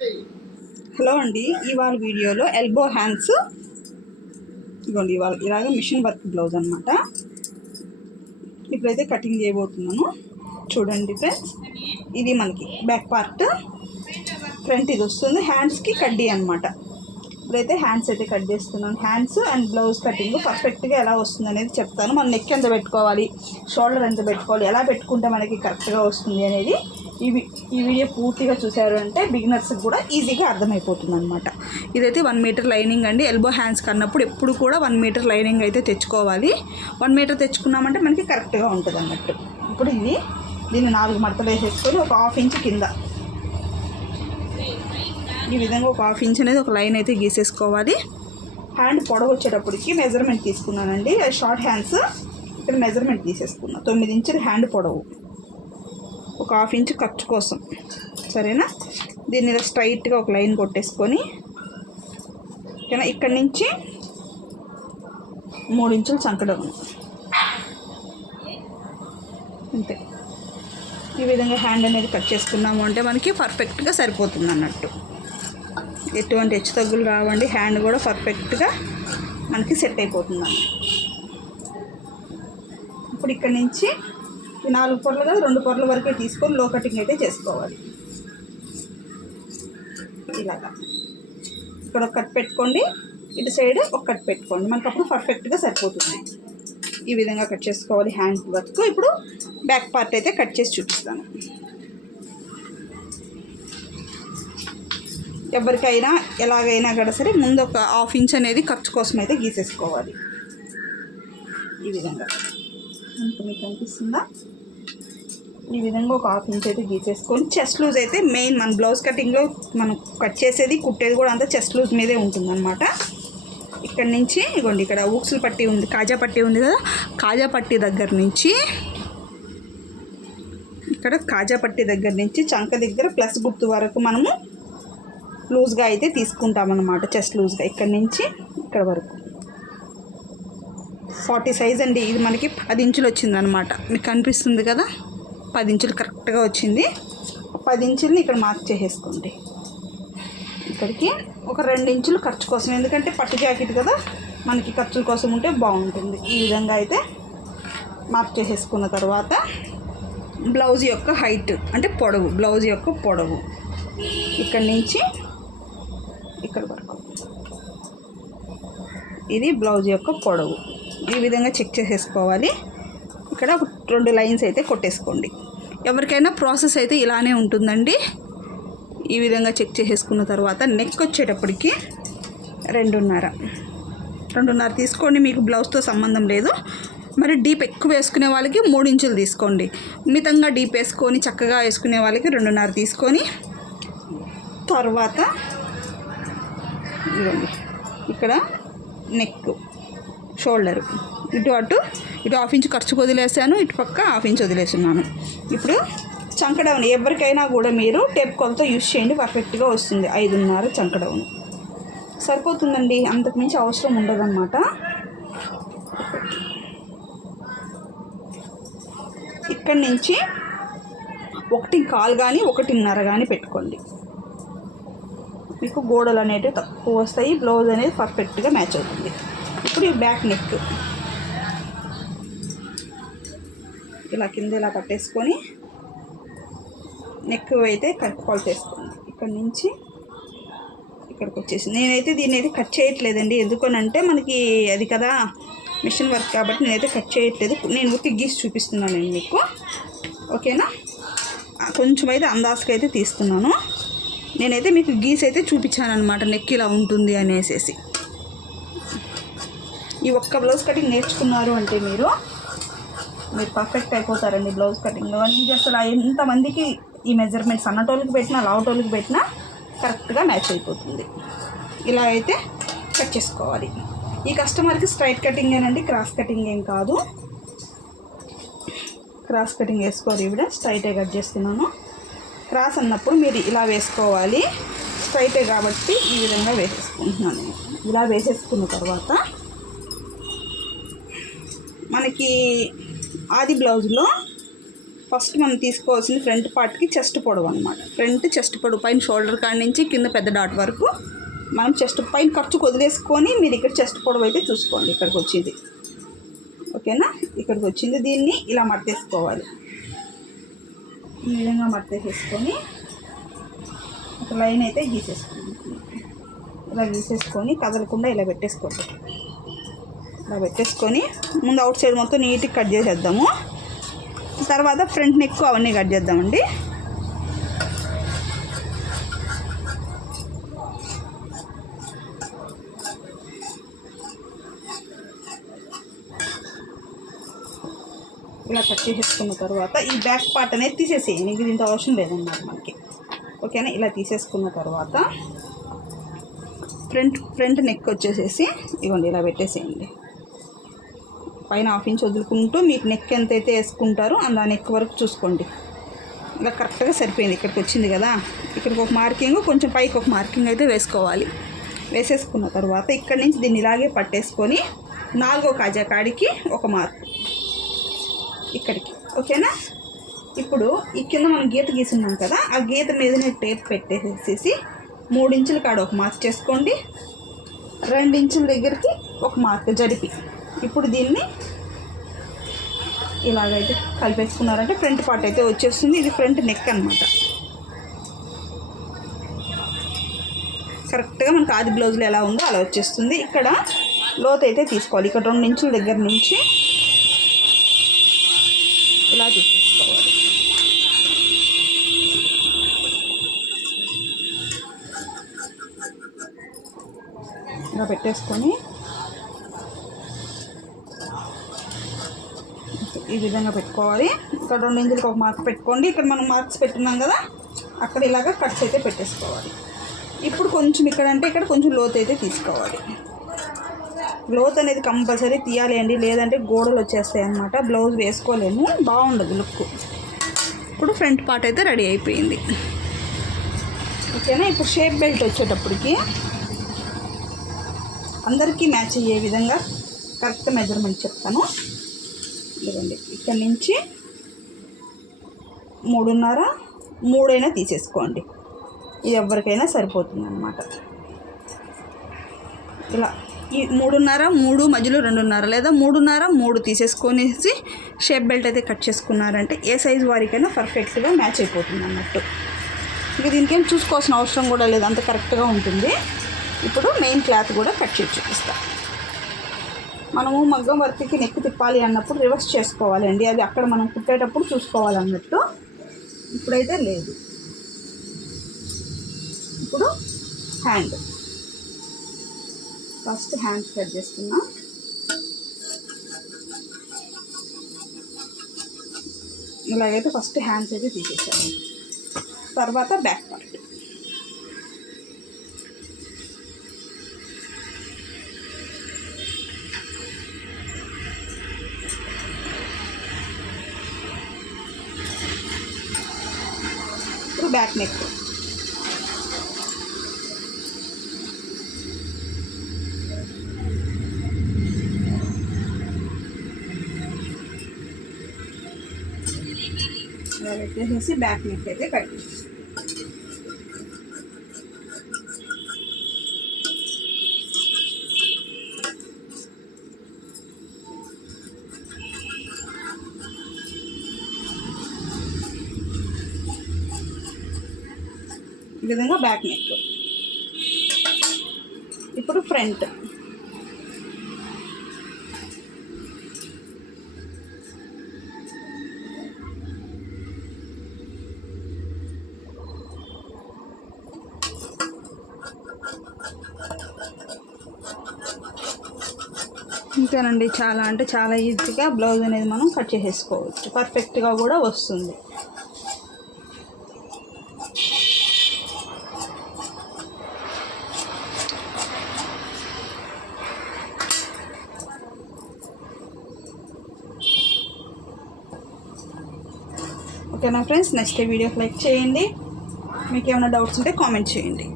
Hello అండి, ఇవాళ వీడియోలో ఎల్బో హ్యాండ్స్ ఇవ్వండి. ఇవాళ ఇలాగ మిషన్ వర్క్ బ్లౌజ్ అనమాట. ఇప్పుడైతే కటింగ్ చేయబోతున్నాను. చూడండి ఫ్రెండ్స్, ఇది మనకి బ్యాక్ పార్ట్, ఫ్రంట్ ఇది వస్తుంది. హ్యాండ్స్కి కడ్డీ అనమాట. ఇప్పుడైతే హ్యాండ్స్ అయితే కట్ చేస్తున్నాను. హ్యాండ్స్ అండ్ బ్లౌజ్ కటింగ్ పర్ఫెక్ట్గా ఎలా వస్తుంది అనేది చెప్తాను. మనం నెక్ ఎంత పెట్టుకోవాలి, షోల్డర్ ఎంత పెట్టుకోవాలి, ఎలా పెట్టుకుంటే మనకి కరెక్ట్గా వస్తుంది అనేది ఈ వీడియో పూర్తిగా చూసారు అంటే బిగినర్స్కి కూడా ఈజీగా అర్థమైపోతుంది అనమాట. ఇదైతే 1 మీటర్ లైనింగ్ అండి. ఎల్బో హ్యాండ్స్ కన్నప్పుడు ఎప్పుడు కూడా 1 మీటర్ లైనింగ్ అయితే తెచ్చుకోవాలి. 1 మీటర్ తెచ్చుకున్నామంటే మనకి కరెక్ట్గా ఉంటుంది అన్నట్టు. ఇప్పుడు దీన్ని 4 మడతలు వేసేసుకొని ఒక 1/2 ఇంచ్ కింద ఈ విధంగా ఒక 1/2 ఇంచ్ అనేది ఒక లైన్ అయితే గీసేసుకోవాలి. హ్యాండ్ పొడవు వచ్చేటప్పటికి మెజర్మెంట్ తీసుకున్నానండి. షార్ట్ హ్యాండ్స్ ఇక్కడ మెజర్మెంట్ తీసేసుకున్నా. 9 ఇంచులు హ్యాండ్ పొడవు, ఒక 1/2 ఇంచ్ ఖర్చు కోసం, సరేనా. దీన్ని ఇలా స్ట్రైట్గా ఒక లైన్ కొట్టేసుకొని ఇక్కడి నుంచి 3 ఇంచులు చంకడం అంతే. ఈ విధంగా హ్యాండ్ అనేది కట్ చేసుకున్నాము అంటే మనకి పర్ఫెక్ట్గా సరిపోతుంది అన్నట్టు. ఎటువంటి హెచ్చు తగ్గులు రావండి. హ్యాండ్ కూడా పర్ఫెక్ట్గా మనకి సెట్ అయిపోతుంది అన్నమాట. ఇప్పుడు ఇక్కడ నుంచి 4 పొరలు కదా, 2 పొరల వరకే తీసుకొని లో కటింగ్ అయితే చేసుకోవాలి. ఇలాగా ఇక్కడ ఒక కట్ పెట్టుకోండి, ఇటు సైడ్ ఒక కట్ పెట్టుకోండి, మనకు అప్పుడు పర్ఫెక్ట్గా సరిపోతుంది. ఈ విధంగా కట్ చేసుకోవాలి హ్యాండ్ వర్క్. ఇప్పుడు బ్యాక్ పార్ట్ అయితే కట్ చేసి చూపిస్తాను. ఎవరికైనా ఎలాగైనా కూడా సరే ముందు ఒక 1/2 ఇంచ్ అనేది ఖర్చు కోసం అయితే గీసేసుకోవాలి. ఈ విధంగా మీకు కనిపిస్తుందా? ఈ విధంగా ఒక 1/2 ఇంచ్ అయితే గీసేసుకొని చెస్ట్ లూజ్ అయితే మెయిన్ మన బ్లౌజ్ కటింగ్లో మనం కట్ చేసేది కుట్టేది కూడా అంతా చెస్ట్ లూజ్ మీదే ఉంటుందన్నమాట. ఇక్కడ నుంచి ఇగోండి, ఇక్కడ ఊక్సులు పట్టి ఉంది, కాజా పట్టి ఉంది కదా, కాజా పట్టి దగ్గర నుంచి ఇక్కడ కాజా పట్టి దగ్గర నుంచి చంక దగ్గర ప్లస్ గుర్తు వరకు మనము లూజ్గా అయితే తీసుకుంటామన్నమాట. చెస్ట్ లూజ్గా ఇక్కడ నుంచి ఇక్కడ వరకు 40 సైజ్ అండి. ఇది మనకి 10 ఇంచులు వచ్చిందనమాట. మీకు కనిపిస్తుంది కదా, 10 ఇంచులు కరెక్ట్గా వచ్చింది. 10 ఇంచులని ఇక్కడ మార్క్ చేసేసుకోండి. ఇక్కడికి ఒక 2 ఇంచులు ఖర్చు కోసం, ఎందుకంటే పట్టు జాకెట్ కదా, మనకి ఖర్చుల కోసం ఉంటే బాగుంటుంది. ఈ విధంగా అయితే మార్క్ చేసేసుకున్న తర్వాత బ్లౌజ్ యొక్క హైట్ అంటే పొడవు, బ్లౌజ్ యొక్క పొడవు ఇక్కడ నుంచి ఇక్కడ వరకు, ఇది బ్లౌజ్ యొక్క పొడవు. ఈ విధంగా చెక్ చేసేసుకోవాలి. ఇక్కడ ఒక 2 లైన్స్ అయితే కొట్టేసుకోండి. ఎవరికైనా ప్రాసెస్ అయితే ఇలానే ఉంటుందండి. ఈ విధంగా చెక్ చేసేసుకున్న తర్వాత నెక్ వచ్చేటప్పటికి 2.5 తీసుకోండి. మీకు బ్లౌజ్తో సంబంధం లేదు. మరి డీప్ ఎక్కువ వేసుకునే వాళ్ళకి 3 ఇంచులు తీసుకోండి. మితంగా డీప్ వేసుకొని చక్కగా వేసుకునే వాళ్ళకి 2.5 తీసుకొని, తర్వాత ఇవ్వండి ఇక్కడ నెక్, షోల్డరు, ఇటు 1/2 ఇంచ్ ఖర్చుకు వదిలేసాను, ఇటు పక్క 1/2 ఇంచ్ వదిలేస్తున్నాను. ఇప్పుడు చంకడౌన్ ఎవరికైనా కూడా మీరు టేప్ కొలతో యూజ్ చేయండి, పర్ఫెక్ట్గా వస్తుంది. 5.5 చంకడౌన్ సరిపోతుందండి, అంతకుమించి అవసరం ఉండదన్నమాట. ఇక్కడి నుంచి 1.25 కానీ 1.5 కానీ పెట్టుకోండి. మీకు గోడలు అనేటివి తక్కువ వస్తాయి, బ్లౌజ్ అనేది పర్ఫెక్ట్గా మ్యాచ్ అవుతుంది. ఇప్పుడు ఈ బ్యాక్ నెక్ ఇలా కింద ఇలా కట్టేసుకొని నెక్ అయితే కొలతేసుకోండి. ఇక్కడ నుంచి ఇక్కడికి వచ్చేసి నేనైతే దీన్ని అయితే కట్ చేయట్లేదండి. ఎందుకనంటే మనకి అది కదా మిషన్ వర్క్ కాబట్టి నేనైతే కట్ చేయట్లేదు. నేను ఊరికి గీసి చూపిస్తున్నాను మీకు, ఓకేనా. కొంచెం అయితే అందాజుగా అయితే తీస్తున్నాను. నేనైతే మీకు గీసి అయితే చూపించాను అనమాట, నెక్ ఇలా ఉంటుంది అనేసి. ఈ ఒక్క బ్లౌజ్ కటింగ్ నేర్చుకున్నారు అంటే మీరు పర్ఫెక్ట్ అయిపోతారండి బ్లౌజ్ కటింగ్లో. ఇది అసలు ఎంతమందికి ఈ మెజర్మెంట్స్ అన్నటోళ్ళకి పెట్టినా లావటోళ్ళకి పెట్టినా కరెక్ట్గా మ్యాచ్ అయిపోతుంది. ఇలా అయితే కట్ చేసుకోవాలి. ఈ కస్టమర్కి స్ట్రైట్ కటింగ్ ఏనండి, క్రాస్ కటింగ్ ఏం కాదు. క్రాస్ కటింగ్ వేసుకోవాలి. ఇవిడ స్ట్రైటే కట్ చేస్తున్నాను. క్రాస్ అన్నప్పుడు మీరు ఇలా వేసుకోవాలి, స్ట్రైటే కాబట్టి ఈ విధంగా వేసేసుకుంటున్నాను. ఇలా వేసేసుకున్న తర్వాత మనకి ఆది బ్లౌజ్లో ఫస్ట్ మనం తీసుకోవాల్సింది ఫ్రంట్ పార్ట్కి చెస్ట్ పొడవు అనమాట. ఫ్రంట్ చెస్ట్ పొడవు పైన షోల్డర్ కాడ నుంచి కింద పెద్ద డాట్ వరకు మనం చెస్ట్ పైన ఖర్చు వదిలేసుకొని మీరు ఇక్కడ చెస్ట్ పొడవు అయితే చూసుకోండి. ఇక్కడికి వచ్చింది, ఓకేనా? ఇక్కడికి వచ్చింది. దీన్ని ఇలా మడతేసుకోవాలి. ఈ విధంగా మడతేసేసుకొని ఒక లైన్ అయితే గీసేసుకోండి. ఇలా గీసేసుకొని కదలకుండా ఇలా పెట్టేసుకోండి. ఇలా పెట్టేసుకొని ముందు అవుట్ సైడ్ మొత్తం నీట్గా కట్ చేసేద్దాము. తర్వాత ఫ్రంట్ నెక్ అవన్నీ కట్ చేద్దామండి. ఇలా కట్ చేసేసుకున్న తర్వాత ఈ బ్యాక్ పార్ట్ అనేది తీసేసేయండి. ఇది దీంతో అవసరం లేదన్నమాట మనకి, ఓకేనా? ఇలా తీసేసుకున్న తర్వాత ఫ్రంట్ నెక్ వచ్చేసేసి ఇవ్వండి ఇలా పెట్టేసేయండి. పైన 1/2 ఇంచ్ వదులుకుంటూ మీకు నెక్ ఎంతైతే వేసుకుంటారో ఆ నెక్ వరకు చూసుకోండి. ఇలా కరెక్ట్గా సరిపోయింది. ఇక్కడికి వచ్చింది కదా, ఇక్కడికి ఒక మార్కింగ్, కొంచెం పైకి ఒక మార్కింగ్ అయితే వేసుకోవాలి. వేసేసుకున్న తర్వాత ఇక్కడి నుంచి దీన్ని ఇలాగే పట్టేసుకొని 4వ కాజా కాడికి ఒక మార్క్ ఇక్కడికి, ఓకేనా? ఇప్పుడు ఈ కింద మనం గీత గీసున్నాం కదా, ఆ గీత మీదనే టేప్ పెట్టేసేసి 3 ఇంచుల కాడ ఒక మార్క్ చేసుకోండి. 2 ఇంచుల దగ్గరికి ఒక మార్క్ జరిపి ఇప్పుడు దీన్ని ఇలాగైతే కలిపేసుకున్నారంటే ఫ్రంట్ పార్ట్ అయితే వచ్చేస్తుంది. ఇది ఫ్రంట్ నెక్ అనమాట. కరెక్ట్గా మనకు ఆది బ్లౌజ్లో ఎలా ఉందో అలా వచ్చేస్తుంది. ఇక్కడ లోతు అయితే తీసుకోవాలి. ఇక్కడ 2 ఇంచుల దగ్గర నుంచి ఇలా తీసుకోవాలి. ఇలా పెట్టేసుకొని ఈ విధంగా పెట్టుకోవాలి. ఇక్కడ 2 ఇంచులకు ఒక మార్క్ పెట్టుకోండి. ఇక్కడ మనం మార్క్స్ పెట్టున్నాం కదా, అక్కడ ఇలాగ కట్స్ అయితే పెట్టేసుకోవాలి. ఇప్పుడు కొంచెం ఇక్కడ అంటే ఇక్కడ కొంచెం లోతు అయితే తీసుకోవాలి. లోతు అనేది కంపల్సరీ తీయాలి అండి, లేదంటే గోడలు వచ్చేస్తాయి అన్నమాట. బ్లౌజ్ వేసుకోలేము, బాగుండదు లుక్. ఇప్పుడు ఫ్రంట్ పార్ట్ అయితే రెడీ అయిపోయింది, ఓకేనా? ఇప్పుడు షేప్ బెల్ట్ వచ్చేటప్పటికి అందరికీ మ్యాచ్ అయ్యే విధంగా కరెక్ట్ మెజర్మెంట్ చెప్తాను. ఇదిగోండి, ఇక్కడ నుంచి 3.5 అయినా తీసేసుకోండి. ఇది ఎవరికైనా సరిపోతుంది అన్నమాట. ఇలా ఈ 3.5 మధ్యలో 2.5 లేదా 3.5 తీసేసుకొనేసి షేప్ బెల్ట్ అయితే కట్ చేసుకున్నారంటే ఏ సైజు వారికైనా పర్ఫెక్ట్గా మ్యాచ్ అయిపోతుంది అన్నట్టు. ఇక దీనికేం చూసుకోవాల్సిన అవసరం కూడా లేదు, అంత కరెక్ట్గా ఉంటుంది. ఇప్పుడు మెయిన్ క్లాత్ కూడా కట్ చేసి చూపిస్తాను. మనము మగ్గం వర్క్కి నెక్ తిప్పాలి అన్నప్పుడు రివర్స్ చేసుకోవాలండి, అది అక్కడ మనం కుట్టేటప్పుడు చూసుకోవాలన్నట్టు. ఇప్పుడైతే లేదు. ఇప్పుడు హ్యాండ్, ఫస్ట్ హ్యాండ్స్ కట్ చేస్తున్నా. ఇలాగైతే ఫస్ట్ హ్యాండ్స్ అయితే తీసేసాను. తర్వాత బ్యాక్ పార్ట్. ఇప్పుడు బ్యాక్ నెక్. ఇలా పెట్టేసి బ్యాక్ నెక్ అయితే కట్ చేసి ఈ విధంగా బ్యాక్ నెక్. ఇప్పుడు ఫ్రంట్. ఇంతేనండి, చాలా అంటే చాలా ఈజీగా బ్లౌజ్ అనేది మనం కట్ చేసేసుకోవచ్చు, పర్ఫెక్ట్గా కూడా వస్తుంది. ఓకేనా ఫ్రెండ్స్, నెక్స్ట్ వీడియోకి లైక్ చేయండి. మీకు ఏమైనా డౌట్స్ ఉంటే కామెంట్ చేయండి.